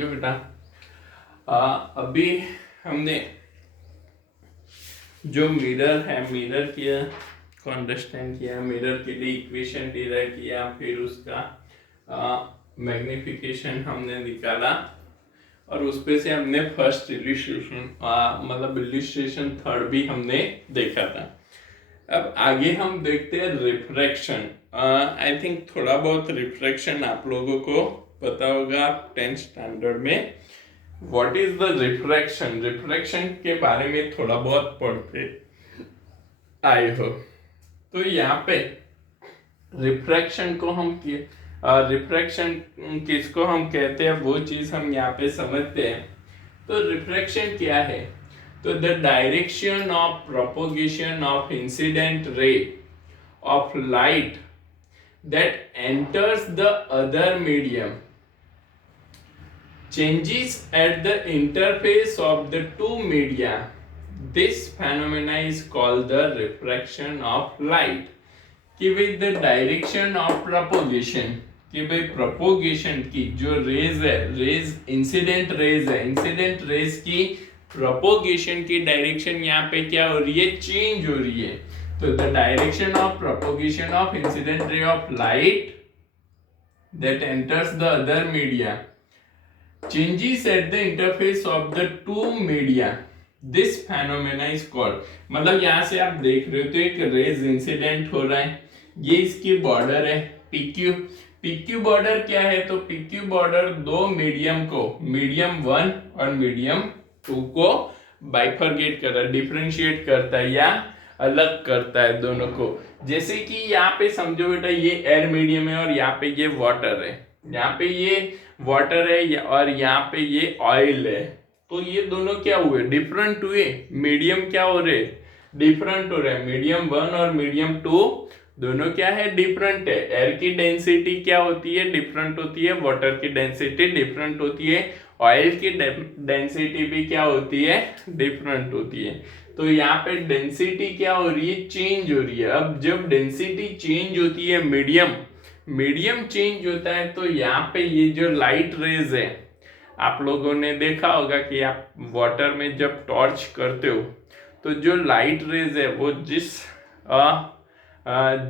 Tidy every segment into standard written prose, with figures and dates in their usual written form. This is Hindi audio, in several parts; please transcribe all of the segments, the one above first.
समझो बेटा, अभी हमने जो मिरर है, मिरर किया को अंडरस्टैंड किया, मिरर के लिए इक्वेशन डिराइव किया, फिर उसका मैग्निफिकेशन हमने निकाला और उस पे से हमने फर्स्ट इलिस्ट्रेशन मतलब इलिस्ट्रेशन थर्ड भी हमने देखा था। अब आगे हम देखते हैं रिफ्रैक्शन। आई थिंक थोड़ा बहुत रिफ्रैक्शन आप लोगों को पता होगा, आप 10th स्टैंडर्ड में what is the refraction, refraction के बारे में थोड़ा बहुत पढ़ते आए हो। तो यहाँ पे रिफ्रैक्शन को हम रिफ्रैक्शन किसको हम कहते हैं वो चीज हम यहाँ पे समझते हैं। तो रिफ्रैक्शन क्या है? तो the direction of propagation of incident ray of light that enters the other medium changes at the interface of the two media. This phenomena is called the refraction of light. कि with the direction of propagation, कि भाई प्रोपोगेशन की जो रेज है, रेज इंसिडेंट रेज है, इंसिडेंट रेज की प्रोपोगेशन की डायरेक्शन यहाँ पे क्या हो रही है? चेंज हो रही है। तो the direction of propagation of incident ray of light that enters the other media changes at the interface of the two media. This phenomena is called, मतलब यहाँ से आप देख रहे हो तो एक रेज इंसिडेंट हो रहा है, ये इसकी बॉर्डर है PQ। PQ बॉर्डर क्या है? तो PQ बॉर्डर दो मीडियम को, मीडियम 1 और मीडियम 2 को बाइफरगेट कर रहा है, डिफरेंशिएट करता है या अलग करता है दोनों को। जैसे कि यहाँ पे समझो बेटा ये एयर मीडियम है और यहाँ पे ये वाटर है, यहाँ पे ये वाटर है और यहाँ पे ये ऑयल है। तो ये दोनों क्या हुए? डिफरेंट हुए। मीडियम क्या हो रहे? डिफरेंट हो रहे हैं। मीडियम 1 और मीडियम 2 दोनों क्या है? डिफरेंट है। एयर की डेंसिटी क्या होती है? डिफरेंट होती है। वाटर की डेंसिटी डिफरेंट होती है। ऑयल की डेंसिटी भी क्या होती है? डिफरेंट होती है। तो यहाँ पे डेंसिटी क्या हो रही है? चेंज हो रही है। अब जब डेंसिटी चेंज होती है, मीडियम चेंज होता है, तो यहाँ पे ये जो लाइट रेज है, आप लोगों ने देखा होगा कि आप वाटर में जब टॉर्च करते हो तो जो लाइट रेज है वो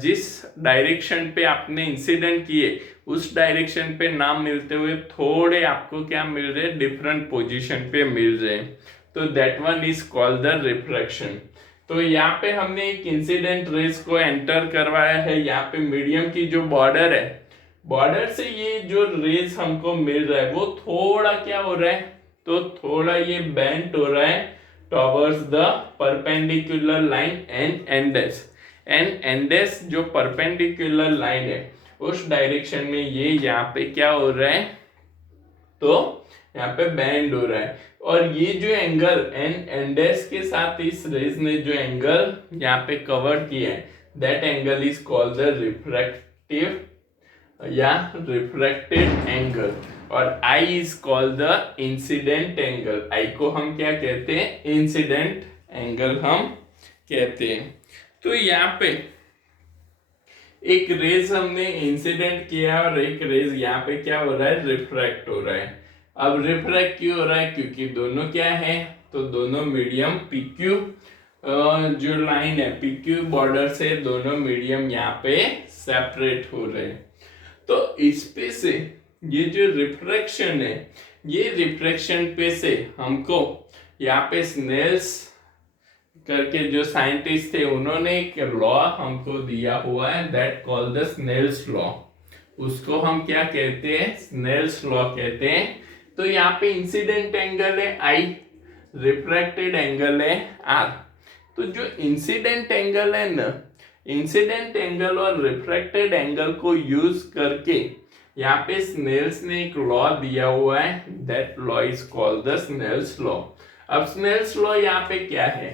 जिस डायरेक्शन पे आपने इंसिडेंट किए उस डायरेक्शन पे ना मिलते हुए थोड़े आपको क्या मिल रहे? डिफरेंट पोजीशन पे मिल रहे। तो that one is called the refraction. तो यहाँ पे हमने एक इंसिडेंट रेज को एंटर करवाया है, यहाँ पे मीडियम की जो बॉर्डर है, बॉर्डर से ये जो रेज हमको मिल रहा है वो थोड़ा क्या हो रहा है? तो थोड़ा ये बेंट हो रहा है towards the perpendicular line and S जो परपेंडिकुलर लाइन है उस डायरेक्शन में ये यहाँ पे क्या हो रहा है? तो यहाँ पे बेंड हो रहा है। और ये जो एंगल एंड एस के साथ इस रेज ने जो एंगल यहाँ पे कवर किया है, that angle is called the refractive या रिफ्रैक्टेड एंगल, और I is called the incident angle. I को हम क्या कहते हैं? इंसिडेंट एंगल हम कहते हैं। तो यहाँ पे एक रेज हमने इंसिडेंट किया और एक रेज यहाँ पे क्या हो रहा है? रिफ्रैक्ट हो रहा है। अब रिफ्रैक्ट क्यों हो रहा है? क्योंकि दोनों क्या है? तो दोनों मीडियम PQ जो लाइन है PQ बॉर्डर से दोनों मीडियम यहाँ पे सेपरेट हो रहे हैं। तो इस पे से ये जो रिफ्रैक्शन है, ये रिफ्रैक्शन पे से हमको यहाँ पे स्नेल्स करके जो साइंटिस्ट थे उन्होंने एक लॉ हमको दिया हुआ है, that called the Snell's law. उसको हम क्या कहते हैं? स्नेल्स लॉ कहते हैं। तो यहाँ पे इंसिडेंट एंगल है I, रिफ्रैक्टेड एंगल है R। तो जो इंसिडेंट एंगल है ना, इंसिडेंट एंगल और रिफ्रैक्टेड एंगल को यूज करके यहाँ पे स्नेल्स ने एक लॉ दिया हुआ है, that law is called the Snell's law. अब स्नेल्स लॉ यहाँ पे क्या है?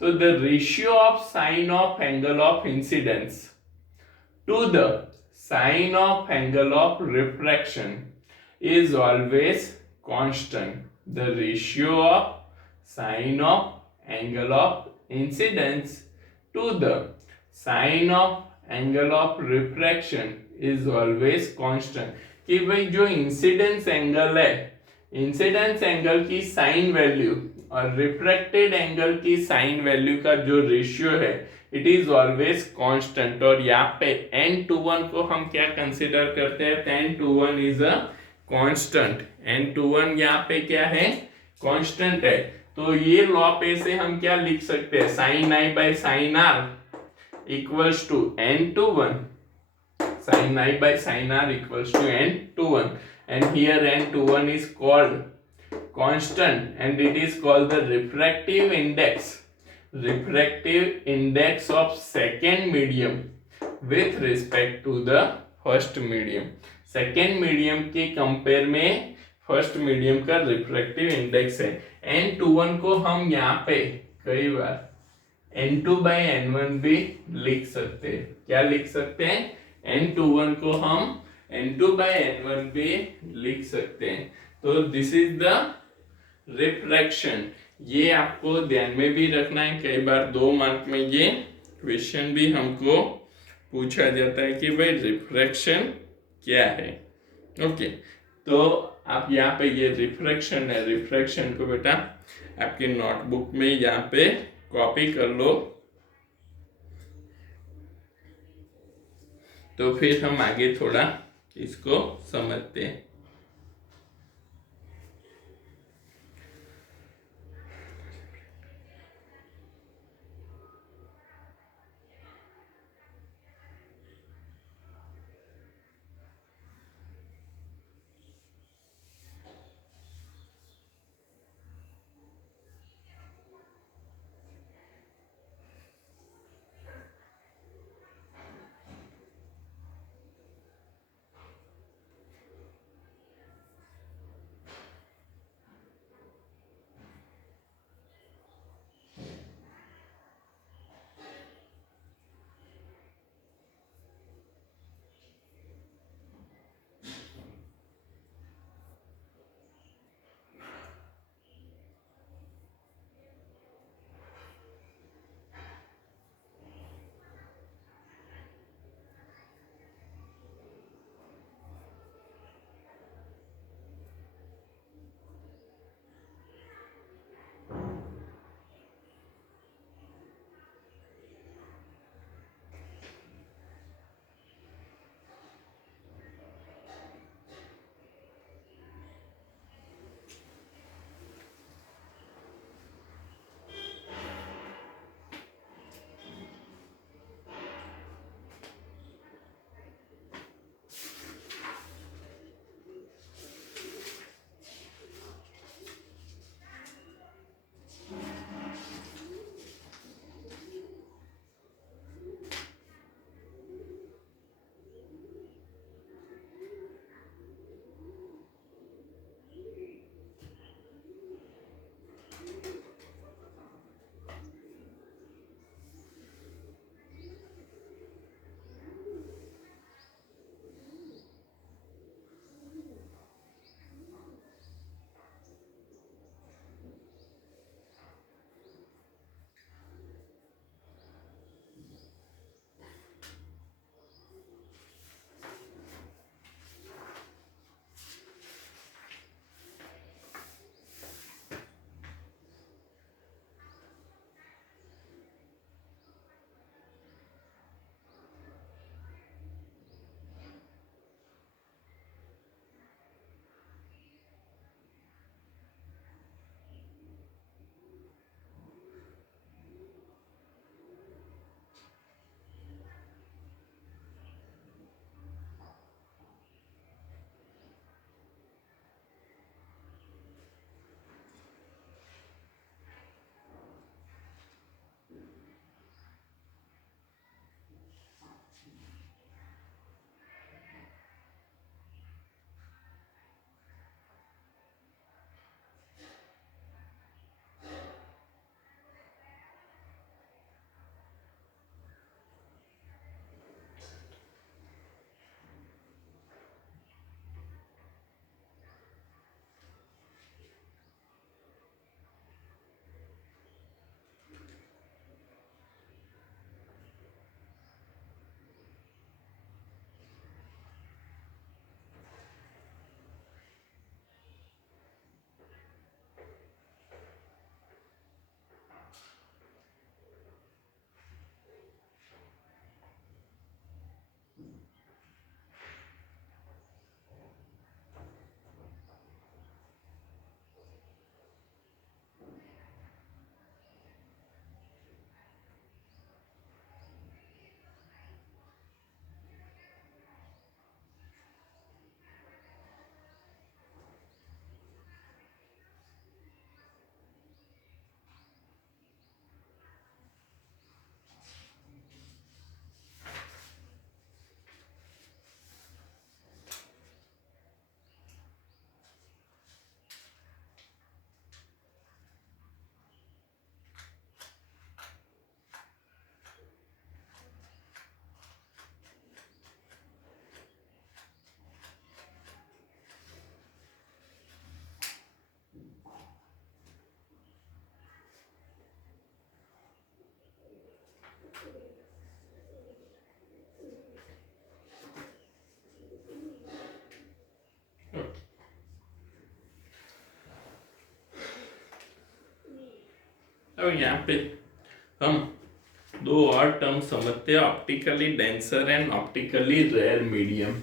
तो the ratio of sine of angle of incidence to the sine of angle of refraction is always constant. The ratio of sine of angle of incidence to the sine of angle of refraction is always constant. कि भाई जो इंसिडेंस एंगल है इंसिडेंस एंगल की साइन वैल्यू और रिफ्रैक्टेड एंगल की साइन वैल्यू का जो रेशियो है इट इज ऑलवेज कांस्टेंट। और यहाँ पे n/1 को हम क्या कंसिडर करते हैं, n/1 is a constant. n/1 यहाँ पे क्या है, कांस्टेंट है। तो ये लॉ पे से हम क्या लिख सकते हैं, sine I by sine R equals to n/1, sin I by sin R equals to n/1, and here n/1 is called constant and it is called the refractive index of second medium with respect to the first medium। second medium के कंपेयर में फर्स्ट मीडियम का रिफ्रैक्टिव इंडेक्स है। n/1 को हम यहाँ पे कई बार n2 by n1 भी लिख सकते हैं। क्या लिख सकते हैं, n/1 को हम n2 by n1 भी लिख सकते हैं। तो दिस इज द रिफ्रैक्शन। ये आपको ध्यान में भी रखना है, कई बार 2 मार्क में ये क्वेश्चन भी हमको पूछा जाता है कि भाई रिफ्रैक्शन क्या है। ओके, तो आप यहाँ पे ये रिफ्रैक्शन है, रिफ्रैक्शन को बेटा आपके नोटबुक में यहाँ पे कॉपी कर लो। तो फिर हम आगे थोड़ा इसको समझते हैं। अब यहाँ पे हम दो और टर्म समझते हैं, optically denser and optically rare medium.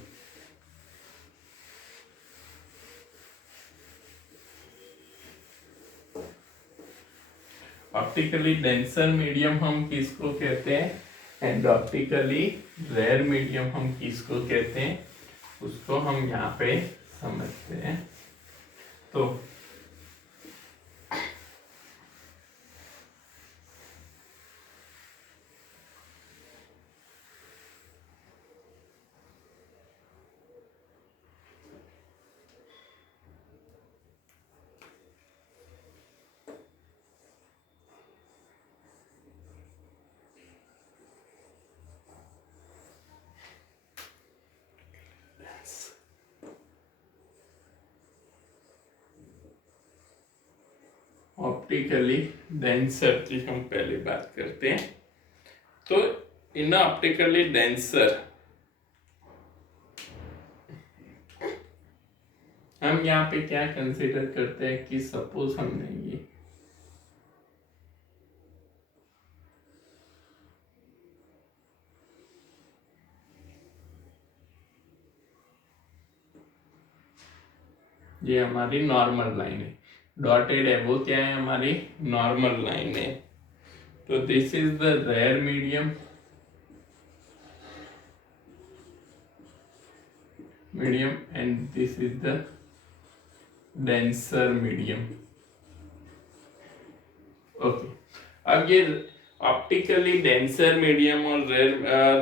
Optically denser medium हम किसको कहते हैं एंड ऑप्टिकली रेयर मीडियम हम किसको कहते हैं, उसको हम यहाँ पे समझते हैं। तो ऑप्टिकली डेंसर की हम पहले बात करते हैं। तो इन ऑप्टिकली डेंसर हम यहाँ पे क्या कंसीडर करते हैं कि सपोज हमने ये हमारी नॉर्मल लाइन है, डॉटेड है वो क्या है, हमारी नॉर्मल लाइन है। तो this is the rarer medium, and this is the denser medium. Okay, अब ये ऑप्टिकली डेंसर मीडियम और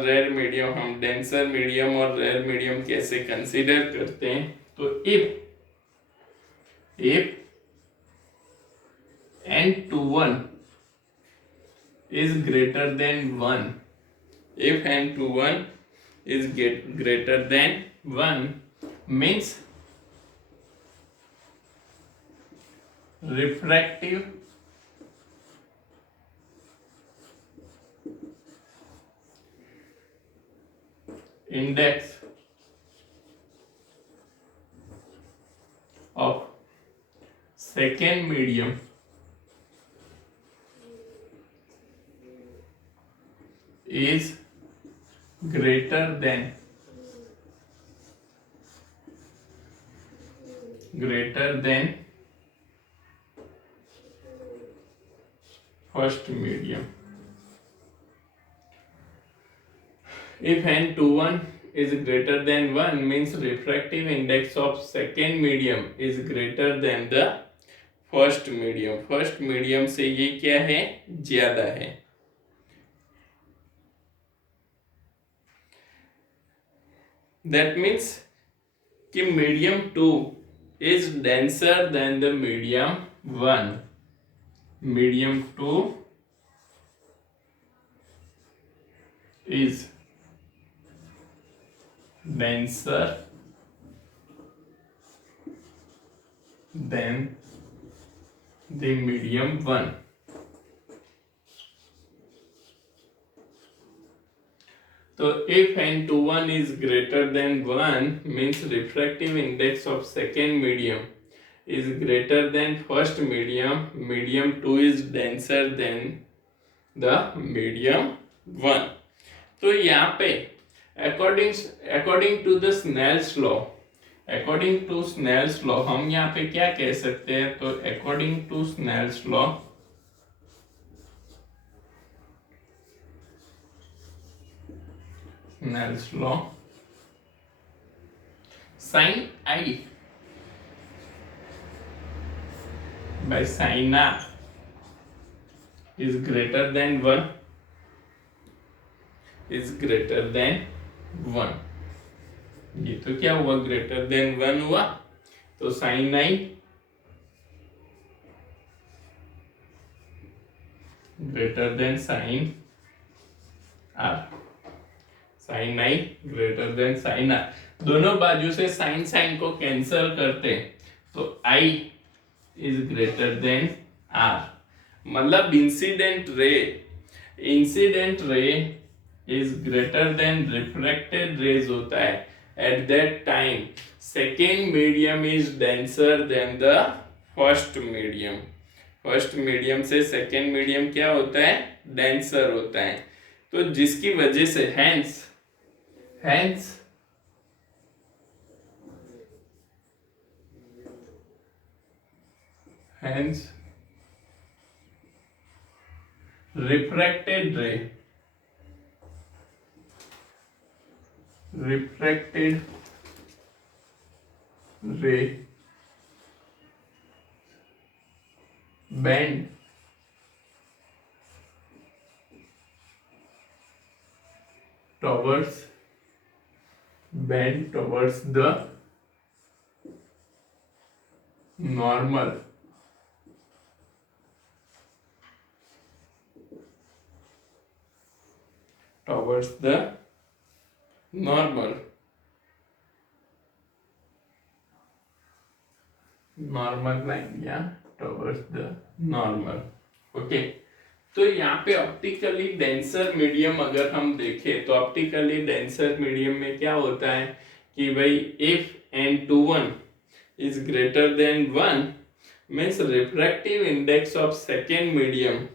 रेयर मीडियम, हम डेंसर मीडियम और रेयर मीडियम कैसे कंसीडर करते हैं। तो if n21 is greater than 1, if n21 is greater than 1 means refractive index of second medium is greater than first medium. If n21 is greater than 1 means refractive index of second medium is greater than the first medium, first medium से ये क्या है, ज्यादा है। दैट मीन्स कि medium 2 is denser then the medium 1, medium 2 is denser than the medium 1. So if n21 is greater than 1 means refractive index of second medium is greater than first medium, medium 2 is denser than the medium 1. तो यहाँ पे according to the Snell's law, according to Snell's law हम यहाँ पे क्या कह सकते हैं, तो according to Snell's law sin I by sin R is greater than 1, is greater than 1। ये तो क्या हुआ, ग्रेटर देन 1 हुआ, तो sine i greater than sine r, sine i greater than sine r, दोनों बाजू से साइन साइन को कैंसल करते हैं तो I is greater than r. मतलब incident ray is greater than reflected raise होता है। At that time, second medium is denser than the first medium. First medium से सेकेंड मीडियम क्या होता है, डेंसर होता है। तो जिसकी वजह से hence hence hence refracted ray refracted ray bend towards the normal towards the normal line या towards the normal। ओके, तो यहाँ पे ऑप्टिकली डेंसर मीडियम अगर हम देखें तो ऑप्टिकली डेंसर मीडियम में क्या होता है कि भाई if N21 is greater than 1 means refractive index of second medium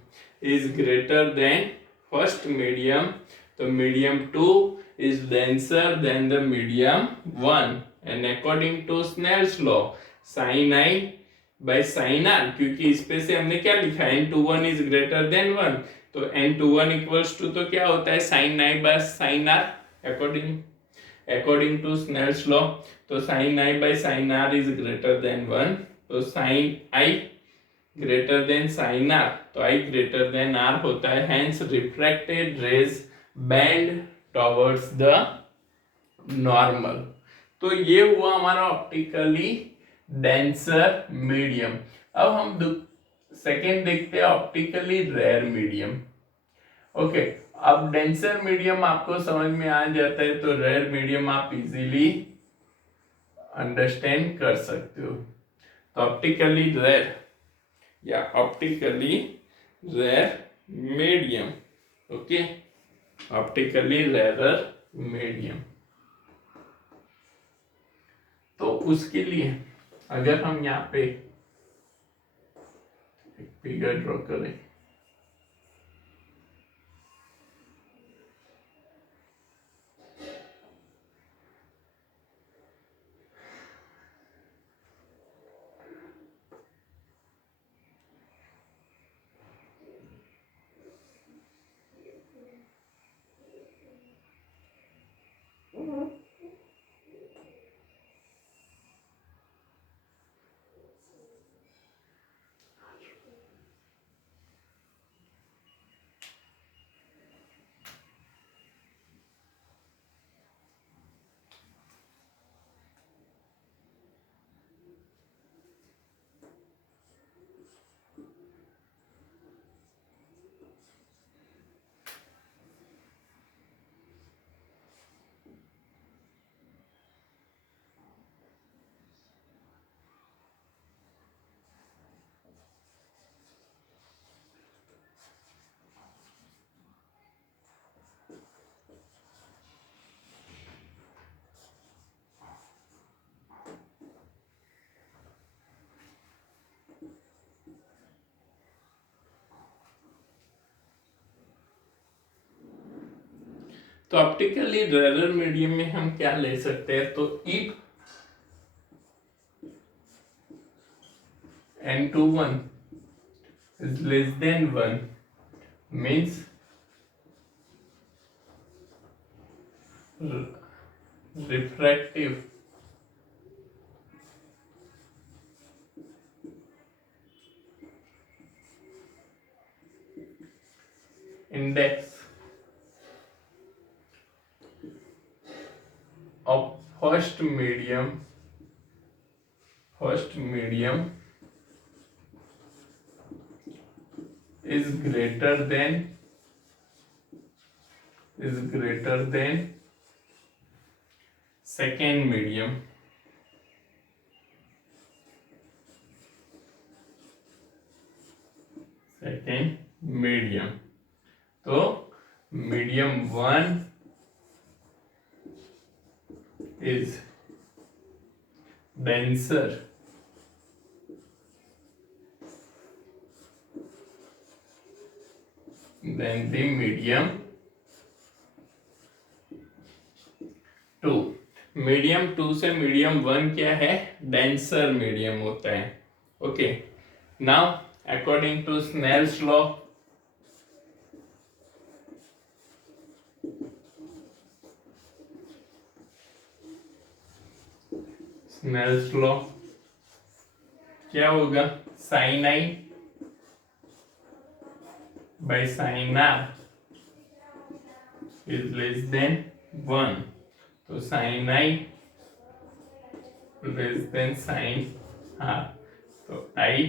is greater than first medium, तो medium 2 is denser than the medium 1 and according to Snell's law sin I by sin r, क्योंकि इस पे से हमने क्या लिखा है N21 is greater than 1, तो N21 equals to तो क्या होता है sin I by sin r according to Snell's law, तो sin I by sin r is greater than 1, तो sin I greater than sin r, तो I greater than r होता है, hence refracted rays bend towards the normal। तो ये हुआ हमारा ऑप्टिकली डेंसर मीडियम। अब हम सेकेंड देखते हैं ऑप्टिकली रेयर मीडियम। ओके, अब डेंसर मीडियम आपको समझ में आ जाता है तो रेयर मीडियम आप इजीली अंडरस्टैंड कर सकते हो। तो ऑप्टिकली रेयर या optically rare medium, okay, optically rare medium. तो उसके लिए अगर हम यहाँ पे एक फिगर ड्रॉ करें, तो ऑप्टिकली रेयर मीडियम में हम क्या ले सकते हैं, तो if N21 is less than 1 means refractive index of first medium is greater than second medium, तो medium 1 is denser than the medium 2। Medium 2 से मीडियम 1 क्या है? डेंसर मीडियम होता है। Okay, now according to Snell's law, Snell's law क्या होगा? Sine I by sine r is less than 1। तो sine i less than sine r, तो आई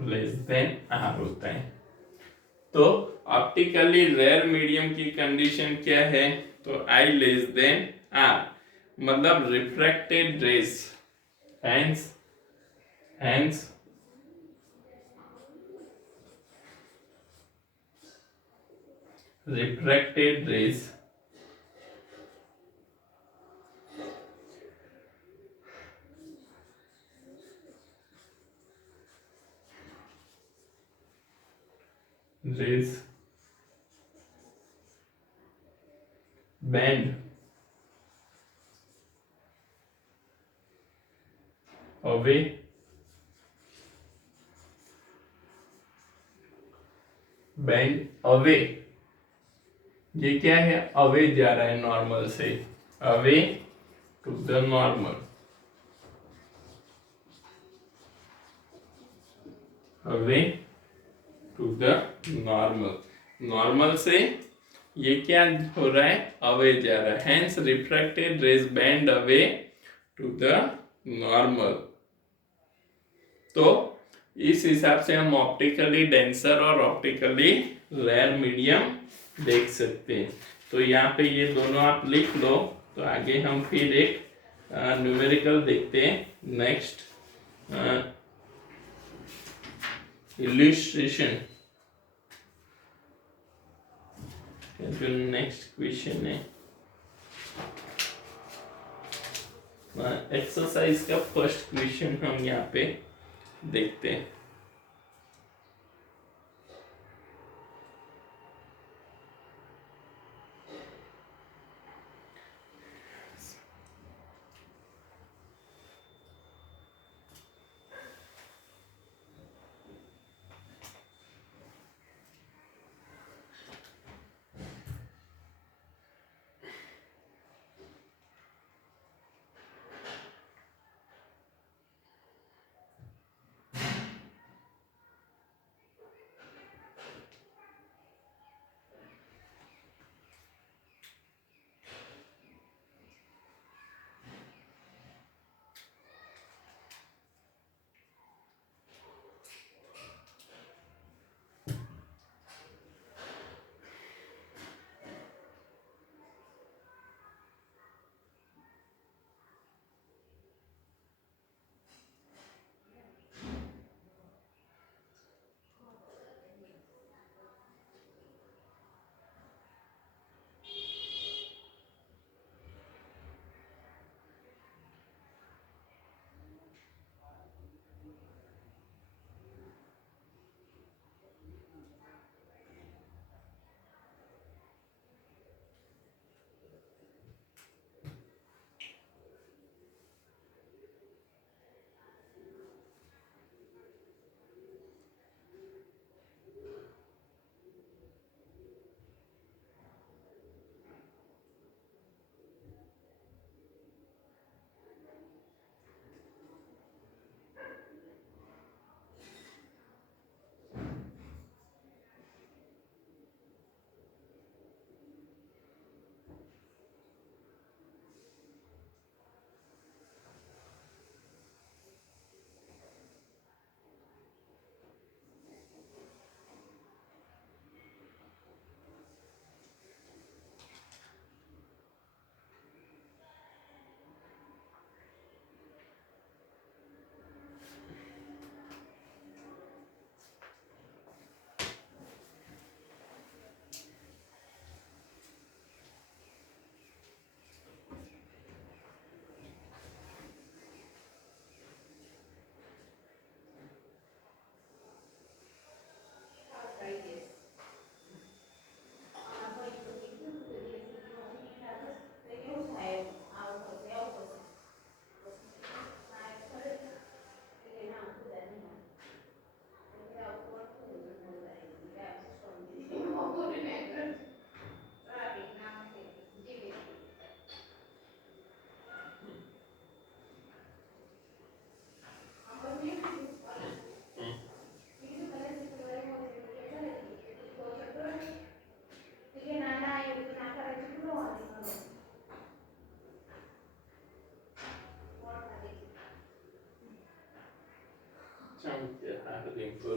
लेस देन आर होता है। तो ऑप्टिकली रेयर मीडियम की कंडीशन क्या है? तो आई लेस देन आर, मतलब refracted rays, hence hence refracted rays rays bend away bend away, ये क्या है? अवे जा रहा है नॉर्मल से, away to the normal, away to the normal, normal से ये क्या हो रहा है? अवे जा रहा है, hence refracted rays bend away to the normal. तो इस हिसाब से हम ऑप्टिकली डेंसर और ऑप्टिकली रेयर मीडियम देख सकते हैं। तो यहाँ पे ये दोनों आप लिख लो। तो आगे हम फिर एक न्यूमेरिकल देखते हैं। नेक्स्ट इल्यूस्ट्रेशन, जो नेक्स्ट क्वेश्चन है एक्सरसाइज का फर्स्ट क्वेश्चन हम यहाँ पे देखते हैं। Champion Harding for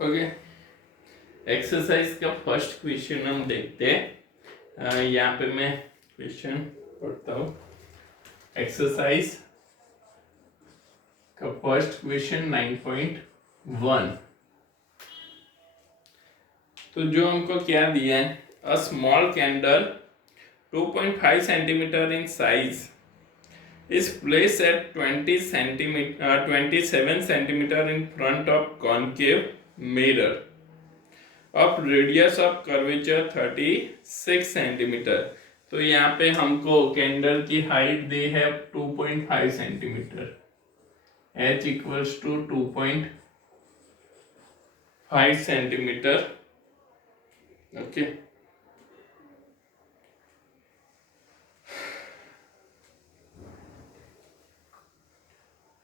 okay. Exercise का फर्स्ट क्वेश्चन हम देखते हैं। यहाँ पे मैं क्वेश्चन पढ़ता हूँ। एक्सरसाइज का फर्स्ट क्वेश्चन 9.1। तो जो हमको क्या दिया है, a small candle 2.5 centimetre in size is placed at 27 centimeter in front of concave mirror of radius of curvature 36 centimetre. तो यहाँ पे हमको कैंडल की हाइट दी है 2.5 centimetre, h equals to 2.5 centimetre. Okay,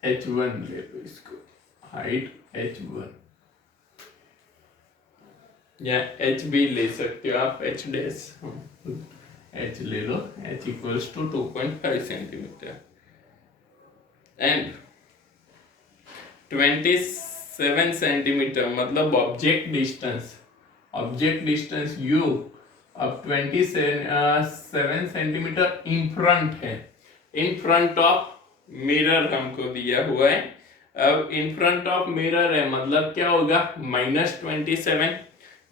h1 ले लो, इसको हाइट h1 या h भी ले सकते हो आप, h डैश h ले लो, h equals to 2.5 centimetre and 27 centimetre मतलब ऑब्जेक्ट डिस्टेंस u अब 27 सेंटीमीटर इन फ्रंट है, इन फ्रंट ऑफ मिरर हमको दिया हुआ है। अब इन फ्रंट ऑफ मिरर है मतलब क्या होगा, -27,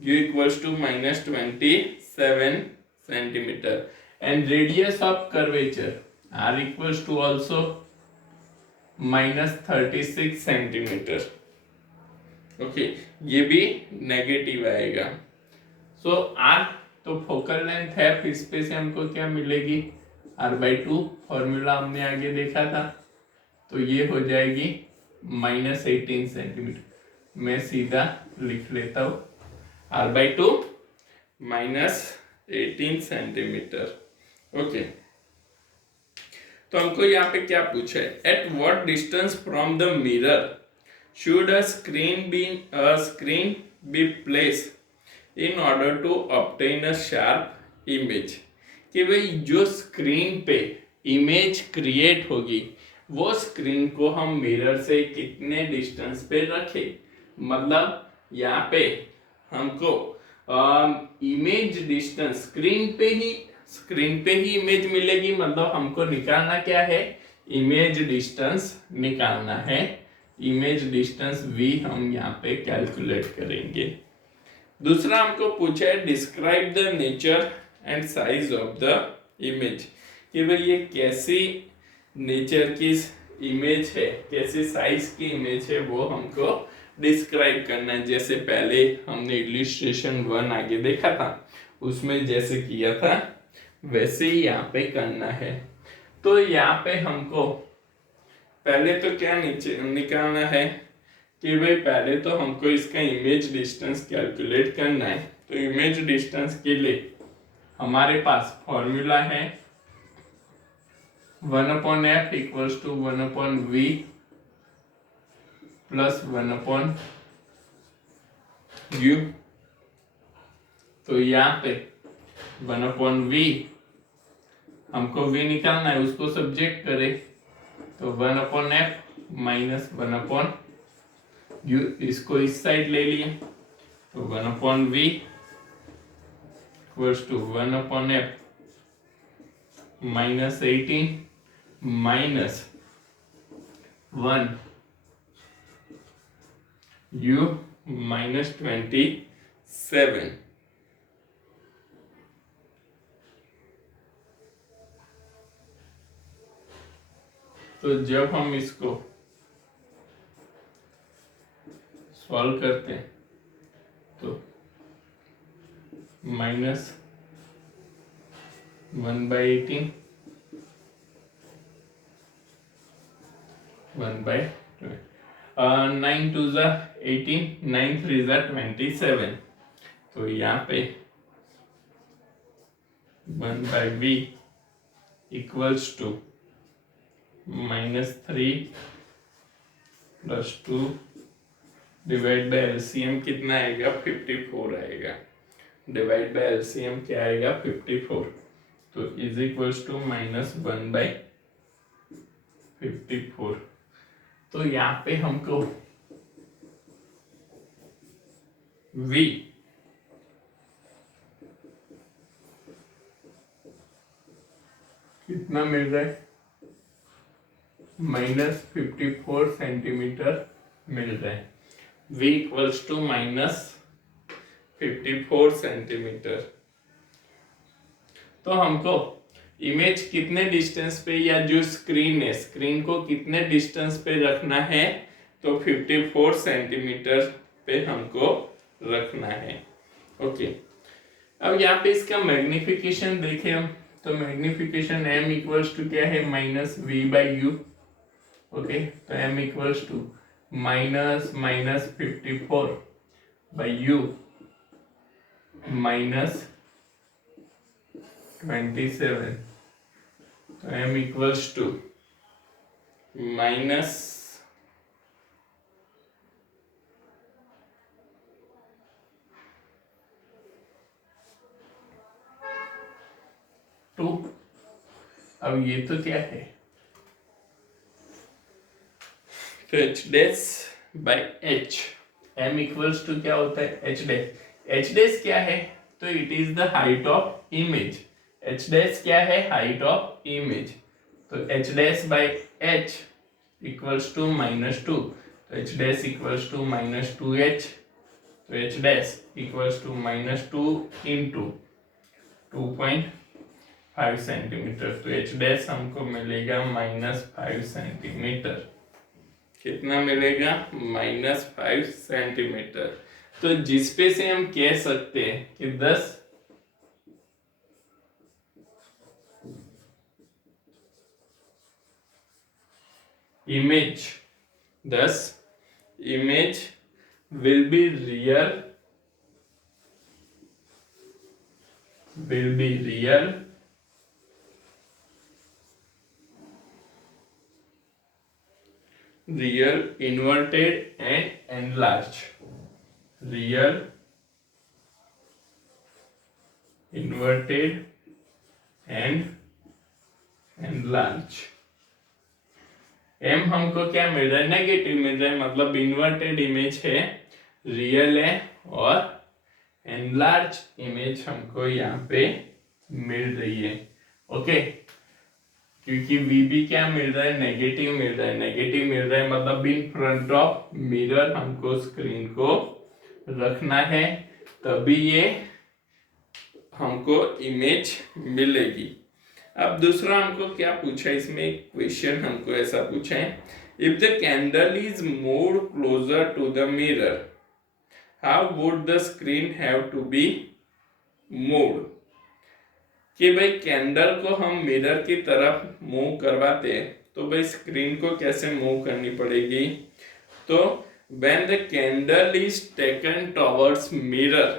u equals to -27 centimetre. And radius of curvature r equals to also -36 centimetre. Okay, ये भी नेगेटिव आएगा। सो r तो फोकल लेंथ है, इस पे से हमको क्या मिलेगी, r/2, फॉर्मूला हमने आगे देखा था, तो ये हो जाएगी -18 सेंटीमीटर। मैं सीधा लिख लेता हूँ r/2 -18 सेंटीमीटर। ओके, तो हमको यहाँ पे क्या पूछा है, at what distance from the mirror should a screen be placed in order to obtain a sharp image. कि भाई जो स्क्रीन पे इमेज क्रिएट होगी वो स्क्रीन को हम मिरर से कितने डिस्टेंस पे रखें। मतलब यहाँ पे हमको इमेज डिस्टेंस स्क्रीन पे ही इमेज मिलेगी, मतलब हमको निकालना क्या है, इमेज डिस्टेंस निकालना है। इमेज डिस्टेंस v हम यहाँ पे कैलकुलेट करेंगे। दूसरा हमको पूछा है describe the nature and size of the image. कि भाई ये कैसी नेचर की इमेज है, कैसी साइज की इमेज है, वो हमको डिस्क्राइब करना है। जैसे पहले हमने इलिस्ट्रेशन 1 आगे देखा था, उसमें जैसे किया था वैसे ही यहाँ पे करना है। तो यहाँ पे हमको पहले तो क्या निकालना है कि भाई पहले तो हमको इसका इमेज डिस्टेंस कैलकुलेट करना है। तो इमेज डिस्टेंस के लिए हमारे पास फॉर्मूला है 1/f equals to 1/v plus 1/u। तो यहाँ पे 1/v हमको v निकालना है, उसको सब्जेक्ट करें तो 1/f माइनस 1/u, इसको इस साइड ले लिए तो 1/v equals to 1/f -18 minus 1 u -27। तो जब हम इसको सॉल्व करते हैं तो -1/18 9 2 18, 9 3 27। तो यहाँ पे 1/v equals to -3 + 2 divide by LCM कितना आएगा, 54 आएगा। डिवाइड बाय एलसीएम क्या आएगा, 54। तो इज इक्वल्स टू -1/54। तो यहाँ पे हमको v कितना मिल रहा है, -54 सेंटीमीटर मिल रहा है। v equals to -54 centimetre. तो हमको इमेज कितने डिस्टेंस पे, या जो स्क्रीन है स्क्रीन को कितने डिस्टेंस पे रखना है, तो 54 सेंटीमीटर पे हमको रखना है। ओके, अब यहाँ पे इसका मैग्निफिकेशन देखें हम, तो मैग्निफिकेशन m इक्वल्स टू क्या है, -v/u। ओके, तो m इक्वल्स टू -54/u -27। तो m इक्वल्स टू -2। अब ये तो क्या है, तो h dash by h, m equals to क्या होता है, h डैश। h डैश क्या है, तो it is the height of image. H dash क्या है? Height of image. तो H dash by H equals to -2, तो H dash equals to -2h, तो H dash equals to -2 into 2.5 centimetre, तो एच डैश हमको मिलेगा -5 सेंटीमीटर। कितना मिलेगा? -5 सेंटीमीटर। तो जिसपे से हम कह सकते हैं कि 10 image will be real inverted and enlarged, real inverted and enlarged। M हमको क्या मिल रहा है? नेगेटिव मिल रहा है, मतलब इन्वर्टेड इमेज है, रियल है, और एनलार्ज इमेज हमको यहाँ पे मिल रही है। ओके, क्योंकि वी भी क्या मिल रहा है? नेगेटिव मिल रहा है। नेगेटिव मिल रहा है मतलब इन फ्रंट ऑफ मिरर हमको स्क्रीन को रखना है, तभी ये हमको इमेज मिलेगी। अब दूसरा हमको क्या पूछा, इसमें एक क्वेश्चन हमको ऐसा पूछा है, if the candle is moved closer to the mirror, how would the screen have to be moved. कि भाई कैंडल को हम मिरर की तरफ मूव करवाते हैं, तो भाई स्क्रीन को कैसे मूव करनी पड़ेगी। तो when the candle is taken towards mirror,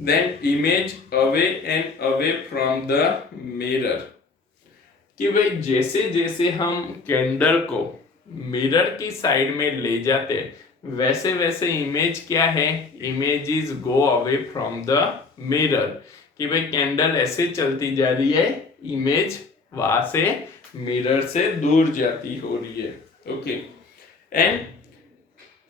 then image away and away from the mirror। कि भाई जैसे जैसे हम कैंडल को मिरर की साइड में ले जाते वैसे वैसे इमेज क्या है? Image is go away from the mirror. कि भाई कैंडल ऐसे चलती जा रही है, इमेज वहां से मिरर से दूर जाती हो रही है। Okay, and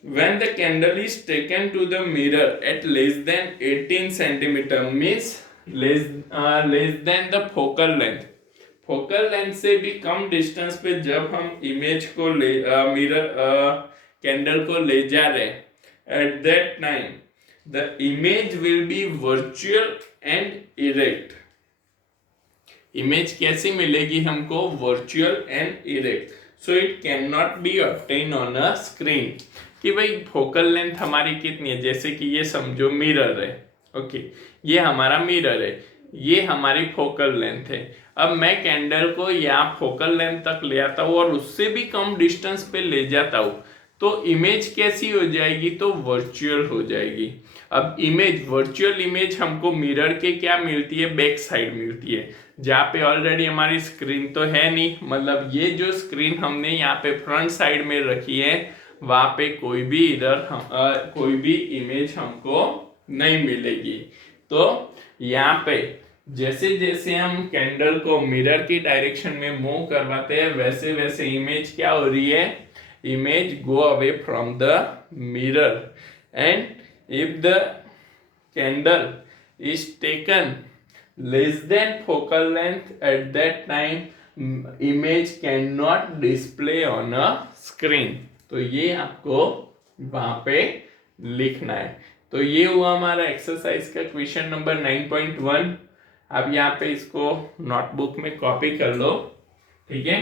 when the candle is taken to the mirror at less than 18 centimeter, means less than the focal length, focal length से भी कम डिस्टेंस पे जब हम इमेज को मिरर कैंडल को ले जा रहे हैं, at that time the image will be virtual and erect. Image कैसी मिलेगी हमको? Virtual and erect. So it can not be obtain on a screen. कि भाई फोकल लेंथ हमारी कितनी है? जैसे कि ये समझो मिरर है, ओके, ये हमारा मिरर है, ये हमारी फोकल लेंथ है। अब मैं कैंडल को यहाँ फोकल लेंथ तक ले आता हूँ और उससे भी कम डिस्टेंस पे ले जाता हूँ, तो इमेज कैसी हो जाएगी? तो वर्चुअल हो जाएगी। अब इमेज, वर्चुअल इमेज हमको मिरर के क्या मिलती है? बैक साइड मिलती है, जहाँ पे ऑलरेडी हमारी स्क्रीन तो है नहीं, मतलब ये जो स्क्रीन हमने यहाँ पे फ्रंट साइड में रखी है, वहां पे कोई भी इमेज हमको नहीं मिलेगी। तो यहाँ पे जैसे जैसे हम कैंडल को मिरर की डायरेक्शन में मूव करवाते हैं, वैसे वैसे इमेज क्या हो रही है? Image go away from the mirror, and if the candle is taken less than focal length, at that time image cannot display on a screen। तो ये आपको वहां पे लिखना है। तो ये हुआ हमारा एक्सरसाइज का क्वेश्चन नंबर 9.1। अब यहाँ पे इसको नोटबुक में कॉपी कर लो, ठीक है।